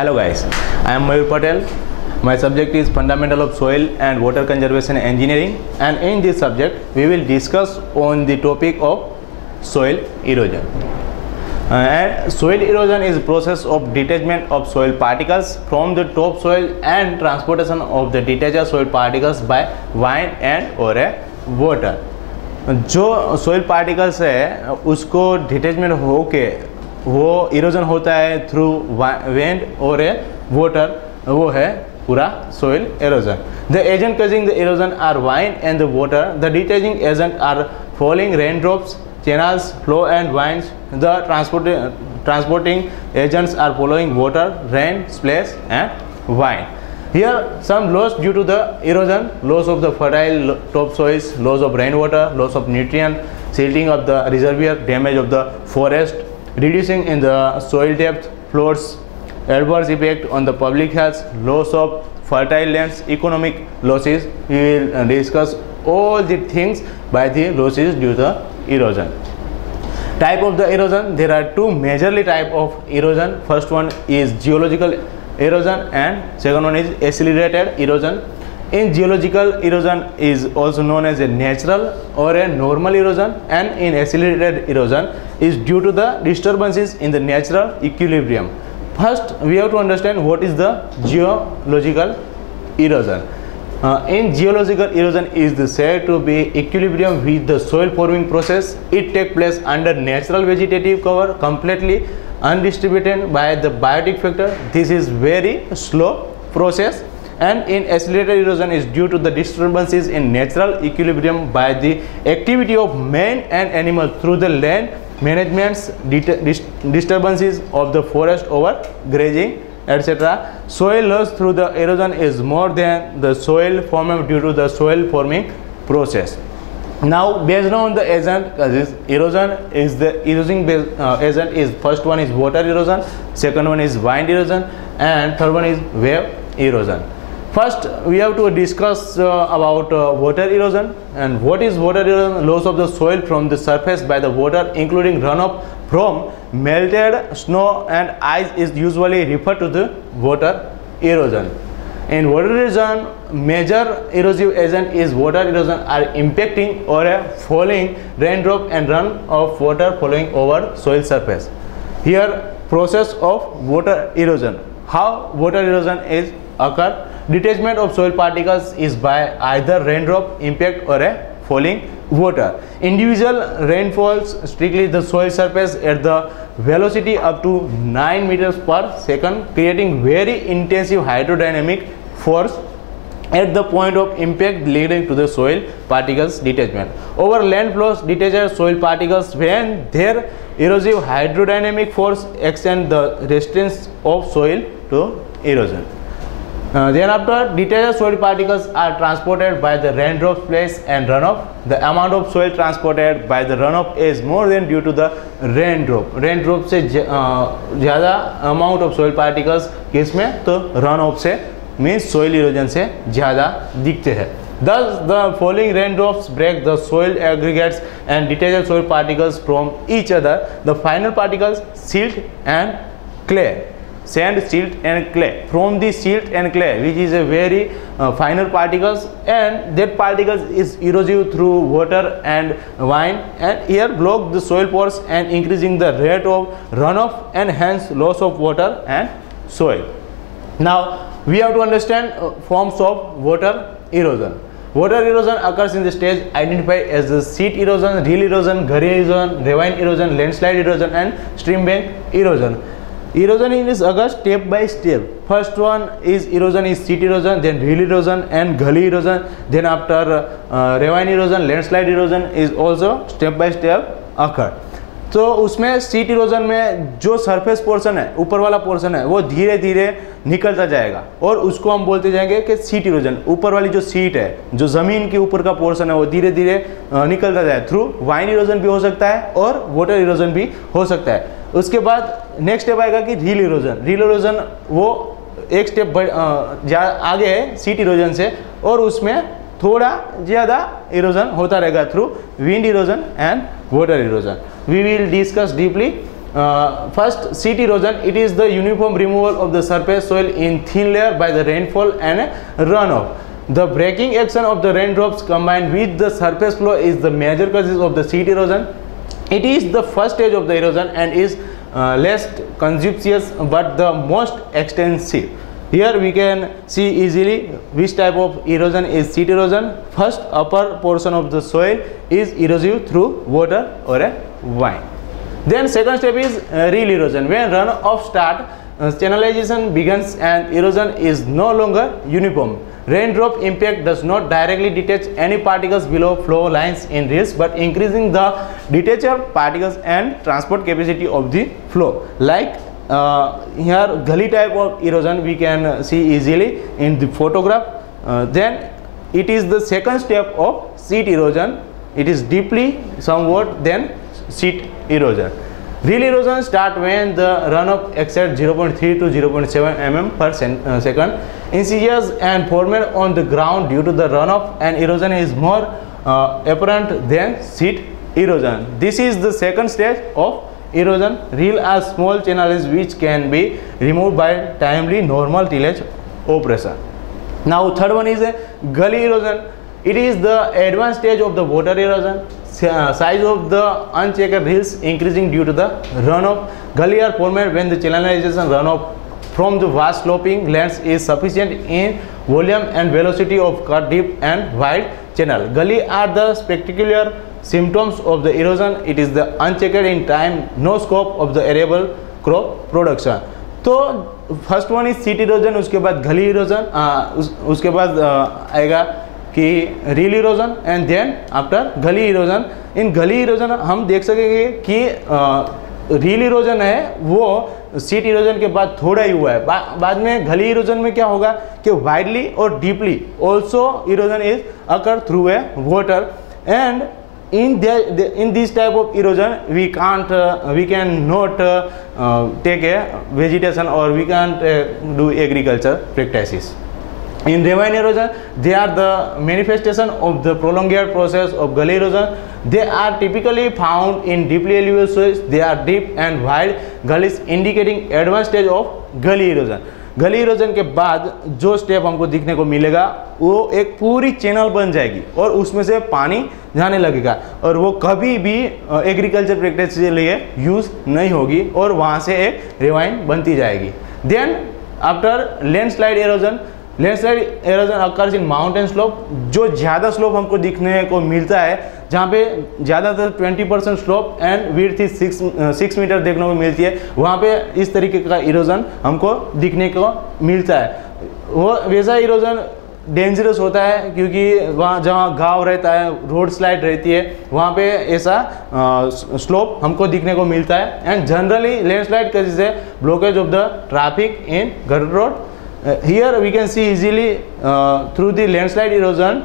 Hello guys, I am Mayur Patel. My subject is Fundamental of Soil and Water Conservation Engineering, and in this subject we will discuss on the topic of soil erosion. And soil erosion is a process of detachment of soil particles from the topsoil and transportation of the detached soil particles by wind and or water. जो soil particles है उसको detachment होके वो erosion होता है through wind और water, वो है पूरा soil erosion. The agent causing the erosion are wind and the water. The detaching agent are falling raindrops, channels, flow and winds. The transporting agents are following water, rain, splash and wind. Here some loss due to the erosion: loss of the fertile topsoils, loss of rainwater, loss of nutrient, silting of the reservoir, damage of the forest, reducing in the soil depth, floods, adverse effect on the public health, loss of fertile lands, economic losses. We will discuss all the things by the losses due to erosion. Type of the erosion: there are two majorly type of erosion. First one is geological erosion and second one is accelerated erosion. In geological erosion is also known as a natural or a normal erosion, and in accelerated erosion is due to the disturbances in the natural equilibrium. First we have to understand what is the geological erosion. In geological erosion is said to be equilibrium with the soil forming process. It takes place under natural vegetative cover, completely undistributed by the biotic factor. This is very slow process. And in accelerated erosion is due to the disturbances in natural equilibrium by the activity of man and animal through the land management's disturbances of the forest over grazing, etc. Soil loss through the erosion is more than the soil formed due to the soil forming process. Now based on the agent causes erosion is the erosing agent is first one is water erosion, second one is wind erosion, and third one is wave erosion. First we have to discuss about water erosion. And what is water erosion? Loss of the soil from the surface by the water, including runoff from melted snow and ice, is usually referred to the water erosion. In water erosion, major erosive agent is water erosion are impacting or a falling raindrop and run of water following over soil surface. Here process of water erosion. How water erosion is occur? Detachment of soil particles is by either raindrop impact or a falling water. Individual rainfalls strictly the soil surface at the velocity up to 9 meters per second, creating very intensive hydrodynamic force at the point of impact, leading to the soil particles detachment. Over land flows detached soil particles when their erosive hydrodynamic force extend the restraints of soil to erosion. Then after, detached soil particles are transported by the raindrop, splash and runoff. The amount of soil transported by the runoff is more than due to the raindrop. Raindrop से ज़्यादा amount of soil particles किसमें? तो runoff से means soil erosion से ज़्यादा दिखते हैं. Thus the falling raindrops break the soil aggregates and detach soil particles from each other. The final particles silt and clay. Sand, silt and clay. From the silt and clay, which is a very finer particles, and that particles is erosive through water and wind, and here block the soil pores and increasing the rate of runoff and hence loss of water and soil. Now we have to understand forms of water erosion. Water erosion occurs in the stage identified as the sheet erosion, rill erosion, gully erosion, ravine erosion, landslide erosion and stream bank erosion. Erosion is occurs step by step. First one is erosion is sheet erosion, then rill erosion and gully erosion. Then after ravine erosion, landslide erosion is also step by step occur. तो उसमें seat erosion में जो surface portion है, ऊपर वाला portion है, वो धीरे धीरे निकलता जाएगा और उसको हम बोलते जाएंगे कि सीट इरोजन. ऊपर वाली जो सीट है, जो ज़मीन के ऊपर का पोर्शन है, वो धीरे धीरे निकलता जाए. थ्रू वाइन इरोजन भी हो सकता है और वाटर इरोजन भी हो सकता है. उसके बाद नेक्स्ट स्टेप आएगा कि रिल इरोजन. रिल इरोजन वो एक स्टेप आगे है सीट इरोजन से, और उसमें थोड़ा ज़्यादा इरोजन होता रहेगा through wind erosion and water erosion. We will discuss deeply First, sheet erosion. It is the uniform removal of the surface soil in thin layer by the rainfall and runoff. The breaking action of the raindrops combined with the surface flow is the major causes of the sheet erosion. It is the first stage of the erosion and is less conspicuous but the most extensive. Here we can see easily which type of erosion is sheet erosion. First, upper portion of the soil is erosive through water or a vine. Then second step is real erosion. When runoff start, channelization begins and erosion is no longer uniform. Raindrop impact does not directly detach any particles below flow lines in reels, but increasing the detached particles and transport capacity of the flow. Like here gully type of erosion we can see easily in the photograph. Then it is the second step of sheet erosion. It is deeply somewhat then sheet erosion. Real erosion start when the runoff exceeds 0.3 to 0.7 mm per second. Incisors and formed on the ground due to the runoff and erosion is more apparent than sheet erosion. This is the second stage of erosion. Real are small channels which can be removed by timely normal tillage operation. Now third one is a gully erosion. It is the advanced stage of the water erosion. Size of the unchecked hills increasing due to the runoff. Gully are formed when the channelization runoff from the vast sloping lands is sufficient in volume and velocity of cut deep and wide channel. Gully are the spectacular symptoms of the erosion. It is the unchecked in time, no scope of the arable crop production. तो first one is sheet erosion, उसके बाद gully erosion, उसके बाद आएगा कि rill erosion and then after gully erosion. In gully erosion हम देख सकेंगे कि रील इरोजन है वो सीट इरोजन के बाद थोड़ा ही हुआ है. बाद में गली इरोजन में क्या होगा कि वाइडली और deeply also erosion is occur through a water. And in this type of erosion we cannot take a vegetation or we can't do agriculture practices. In ravine erosion, they are the manifestation of the prolonged process of gully erosion. They are typically found in deeply elevated soils. They are deep and wide gullies indicating advanced stage of gully erosion. गली erosion के बाद जो step हमको दिखने को मिलेगा वो एक पूरी चैनल बन जाएगी और उसमें से पानी जाने लगेगा और वो कभी भी एग्रीकल्चर प्रैक्टिस के लिए यूज़ नहीं होगी और वहाँ से एक रिवाइन बनती जाएगी. Then after landslide erosion, landslide erosion occurs in mountain slope. जो ज़्यादा स्लोप हमको दिखने को मिलता है जहाँ पे ज़्यादातर 20% स्लोप एंड विड्थ 6 मीटर देखने को मिलती है, वहाँ पे इस तरीके का इरोजन हमको दिखने को मिलता है. वो वैसा इरोजन डेंजरस होता है क्योंकि वहाँ जहाँ गांव रहता है, रोड स्लाइड रहती है, वहाँ पे ऐसा स्लोप हमको दिखने को मिलता है. एंड जनरली लैंडस्लाइड का जैसे blockage of the traffic in gutter road. Here we can see easily through the landslide erosion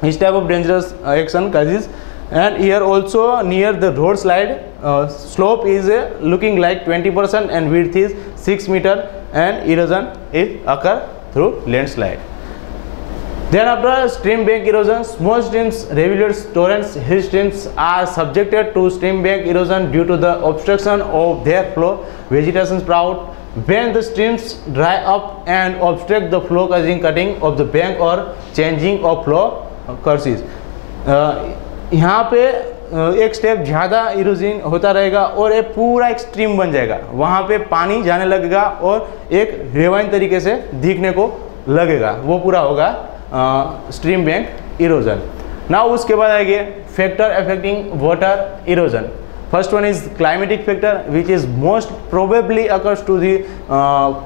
this type of dangerous action causes. And here also near the road slide slope is looking like 20% and width is 6 meter and erosion is occur through landslide. Then after stream bank erosion, small streams, rivulets, torrents, hill streams are subjected to stream bank erosion due to the obstruction of their flow. Vegetation sprout when the streams dry up and obstruct the flow causing cutting of the bank or changing of flow courses. यहाँ पे एक step ज़्यादा erosion होता रहेगा और एक पूरा एक स्ट्रीम बन जाएगा, वहाँ पे पानी जाने लगेगा और एक रेवाइन तरीके से दिखने को लगेगा, वो पूरा होगा स्ट्रीम बैंक इरोजन. नाउ उसके बाद आएंगे factor affecting water erosion. First one is climatic factor which is most probably occurs to the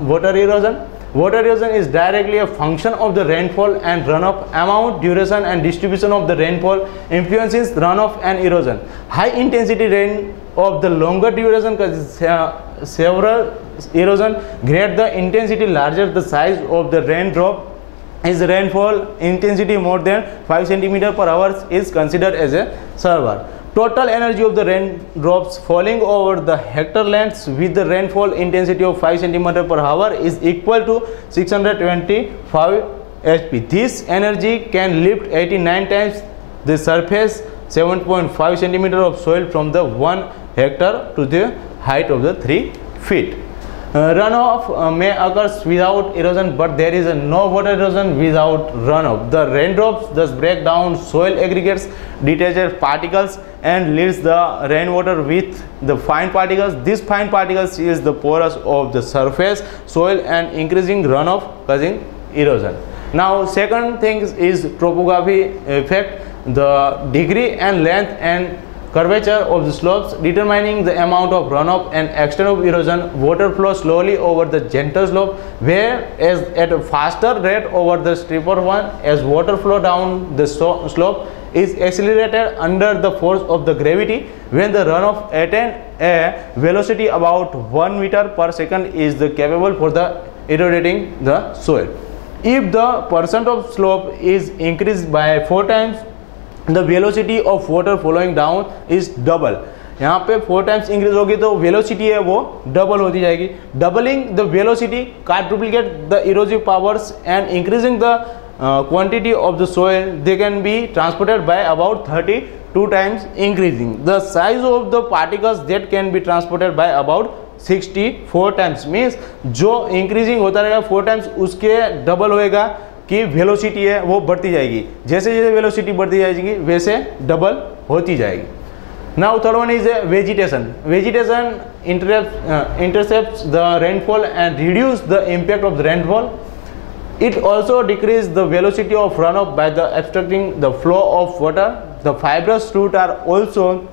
water erosion. Water erosion is directly a function of the rainfall and runoff amount, duration and distribution of the rainfall influences runoff and erosion. High intensity rain of the longer duration causes several erosion. Greater the intensity, larger the size of the raindrop. Is rainfall intensity more than 5 cm per hour is considered as a server. Total energy of the raindrops falling over the hectare lands with the rainfall intensity of 5 cm per hour is equal to 625 HP. This energy can lift 89 times the surface 7.5 cm of soil from the 1 hectare to the height of the 3 feet. Runoff may occur without erosion, but there is no water erosion without runoff. The raindrops thus break down soil aggregates, detached particles, and leads the rainwater with the fine particles. These fine particles is the porous of the surface soil and increasing runoff causing erosion. Now second thing is topography effect, the degree and length and curvature of the slopes determining the amount of runoff and extent of erosion. Water flows slowly over the gentle slope, whereas at a faster rate over the steeper one. As water flow down the slope is accelerated under the force of the gravity. When the runoff attain a velocity about 1 meter per second is the capable for the eroding the soil. If the percent of slope is increased by 4 times, the velocity of water flowing down is double. यहाँ पे 4 times increase होगी तो velocity है वो double होती जाएगी. Doubling the velocity quadruplicate the erosive powers and increasing the quantity of the soil. They can be transported by about 32 times increasing. The size of the particles that can be transported by about 64 times. Means जो increasing होता रहेगा 4 times उसके double होएगा कि velocity है वो बढ़ती जाएगी. जैसे जैसे वेलोसिटी बढ़ती जाएगी वैसे डबल होती जाएगी. Now third one is vegetation. Vegetation intercepts the rainfall and reduce the impact of the rainfall. It also decreases the velocity of runoff by the obstructing the flow of water. The fibrous roots are also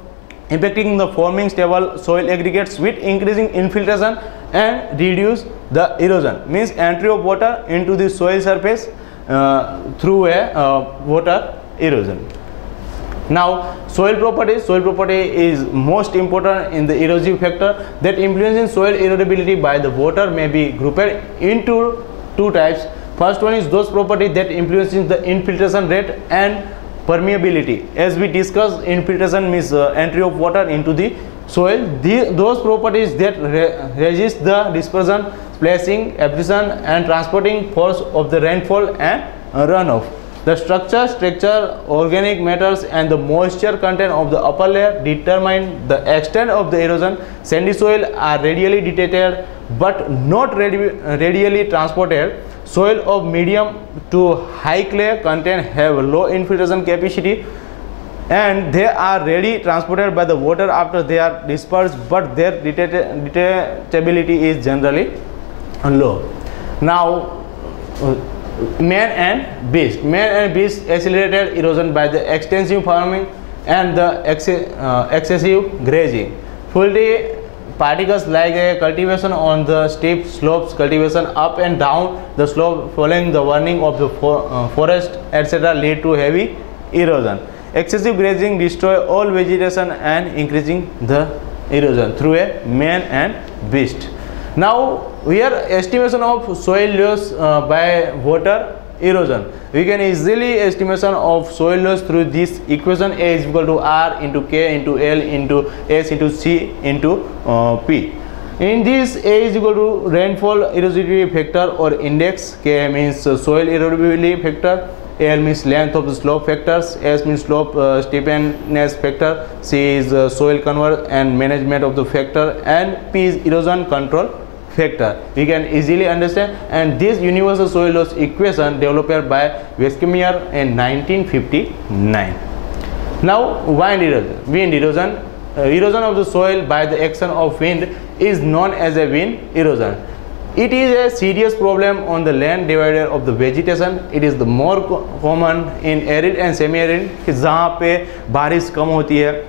impacting the forming stable soil aggregates with increasing infiltration and reduce the erosion. Means entry of water into the soil surface through a water erosion. Now soil properties. Soil property is most important in the erosive factor that influencing soil erodibility by the water may be grouped into 2 types. First one is those properties that influencing the infiltration rate and permeability. As we discussed, infiltration means entry of water into the soil. Those properties that resist the dispersion, splashing, absorption and transporting force of the rainfall and runoff. The structure, organic matters and the moisture content of the upper layer determine the extent of the erosion. Sandy soil are radially detected but not radially transported. Soil of medium to high clay content have low infiltration capacity and they are readily transported by the water after they are dispersed, but their detachability is generally low. Now man and beast. Man and beast accelerated erosion by the extensive farming and the excessive grazing. Fully particles like a cultivation on the steep slopes, cultivation up and down the slope following the warning of the forest, etc. lead to heavy erosion. Excessive grazing destroy all vegetation and increasing the erosion through a man and beast. Now here estimation of soil loss by water erosion. We can easily estimation of soil loss through this equation. A is equal to R into K into L into S into C into P. In this, A is equal to rainfall erosivity factor or index. K means soil erodibility factor. L means length of the slope factors. S means slope steepness factor. C is soil conversion and management of the factor, and P is erosion control factor. We can easily understand, and this universal soil loss equation developed by BScAGRI in 1959. Now wind erosion. Wind erosion. Erosion of the soil by the action of wind is known as a wind erosion. It is a serious problem on the land divider of the vegetation. It is the more common in arid and semi-arid, जहाँ पे बारिश कम होती है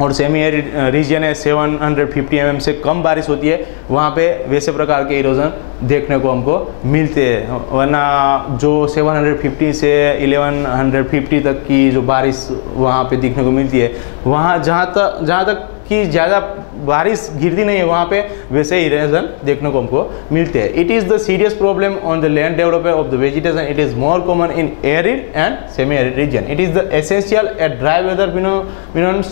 और semi arid reason है 750 mm से कम बारिश होती है, वहाँ पे वैसे प्रकार के इरोजन देखने को हमको मिलते हैं. वरना जो 750 से 1150 तक की जो बारिश वहाँ पे देखने को मिलती है, वहाँ जहाँ तक कि ज़्यादा बारिश गिरती नहीं है वहाँ पे वैसे इरोजन देखने को हमको मिलते हैं. It is the serious problem on the land development of the vegetation. It is more common in arid and semi arid region. It is the essential at dry weather phenomenon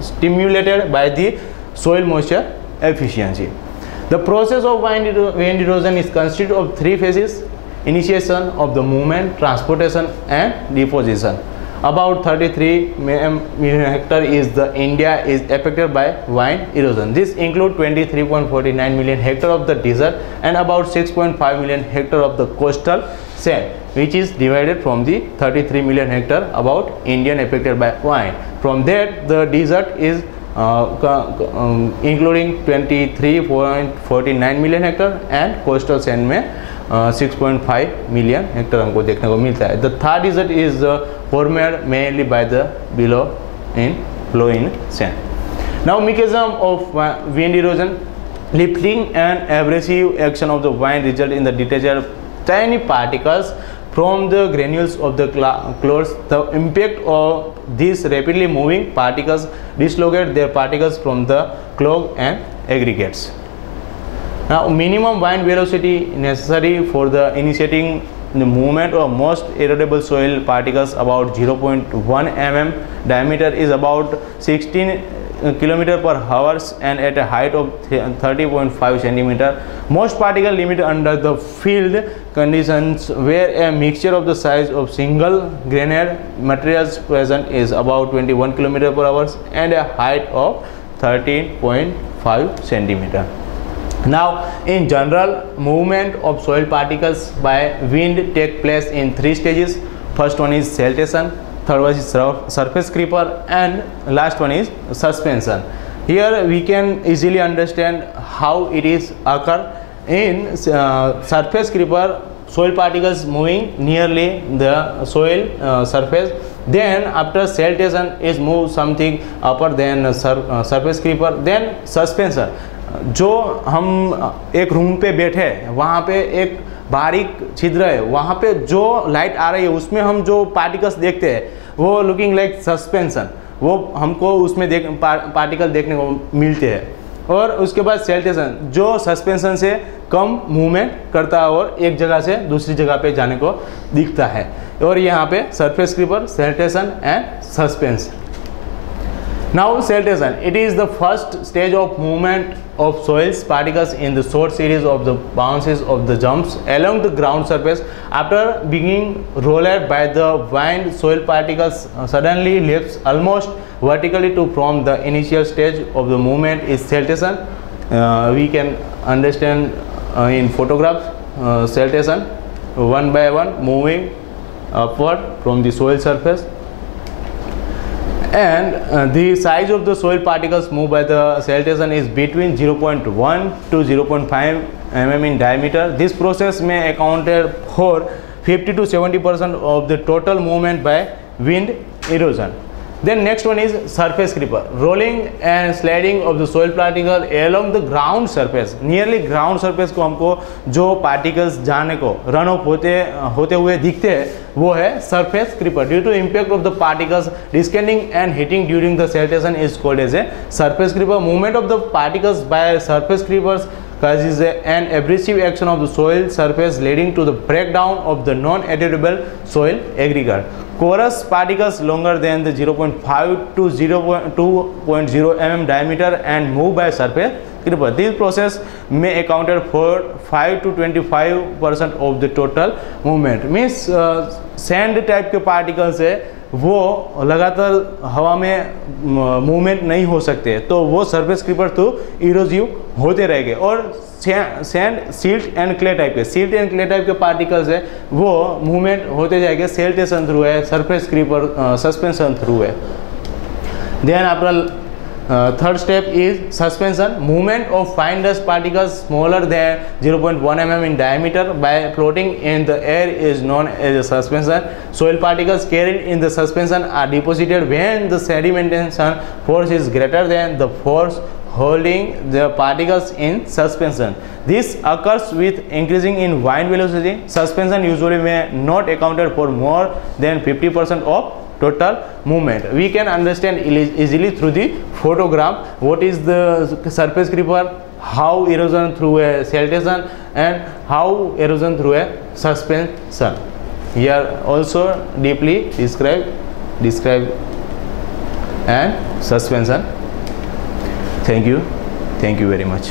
stimulated by the soil moisture efficiency. The process of wind erosion is constituted of 3 phases: initiation of the movement, transportation and deposition. About 33 million hectare is the India is affected by wind erosion. This include 23.49 million hectare of the desert and about 6.5 million hectare of the coastal sand, which is divided from the 33 million hectare about Indian affected by wind. From that, the desert is including 23.49 million hectare and coastal sand में 6.5 million hectare हमको देखने को मिलता है. The third desert is formed mainly by the below in sand. Now mechanism of wind erosion. Lifting and abrasive action of the wind result in the detached tiny particles from the granules of the clouds. The impact of these rapidly moving particles dislocate their particles from the cloud and aggregates. Now minimum wind velocity necessary for the initiating the movement of most erodible soil particles about 0.1 mm diameter is about 16 km per hour and at a height of 30.5 cm. Most particle limit under the field conditions where a mixture of the size of single grained materials present is about 21 km per hour and a height of 13.5 cm. Now in general, movement of soil particles by wind take place in 3 stages. First one is siltation, third one is surface creeper, and last one is suspension. Here we can easily understand how it is occur. In surface creeper, soil particles moving nearly the soil surface. Then after siltation is move something upper than surface creeper. Then suspension. जो हम एक room पे बैठे वहाँ पे एक बारीक छिद्र है, वहाँ पे जो लाइट आ रही है उसमें हम जो पार्टिकल्स देखते हैं वो लुकिंग लाइक सस्पेंशन, वो हमको उसमें पार्टिकल देखने को मिलते हैं. और उसके बाद सेल्टेशन जो सस्पेंशन से कम मूवमेंट करता है और एक जगह से दूसरी जगह पे जाने को दिखता है. और यहाँ पे surface creeper, saltation and suspension. Now siltation, it is the first stage of movement of soils particles in the short series of the bounces of the jumps along the ground surface. After being rolled by the wind, soil particles suddenly lifts almost vertically to from the initial stage of the movement is siltation. We can understand in photographs siltation one by one moving upward from the soil surface. And the size of the soil particles moved by the siltation is between 0.1 to 0.5 mm in diameter. This process may accounted for 50 to 70% of the total movement by wind erosion. Then next one is surface creeper, rolling and sliding of the soil particle along the ground surface. Nearly ground surface को हमको जो particles जाने को run off होते हुए दिखते हैं वो है surface creeper. Due to impact of the particles descending and hitting during the siltation is called as a surface creeper. Movement of the particles by surface creepers causes an abrasive action of the soil surface leading to the breakdown of the non-erodible soil aggregate. Porous particles longer than the 0.5 to 2.0 mm diameter and move by surface creeper. This process may accounted for 5 to 25% of the total movement. Means sand type के particles है वो लगातार हवा में movement नहीं हो सकते, तो वो सरफेस क्रीपर तो इरोजिव होते रहेंगे. और sand, silt and clay type के पार्टिकल्स है वो मूवमेंट होते जाएंगे. सेल्टेशन थ्रू है, सरफेस क्रीपर सस्पेंशन थ्रू है. Then after third step is suspension. Movement of fine dust particles smaller than 0.1 mm in diameter by floating in the air is known as a suspension. Soil particles carried in the suspension are deposited when the sedimentation force is greater than the force holding the particles in suspension. This occurs with increasing in wind velocity. Suspension usually may not accounted for more than 50% of total movement. We can understand easily through the photogram what is the surface creeper, how erosion through a siltation and how erosion through a suspension. Here also deeply describe and suspension. Thank you very much.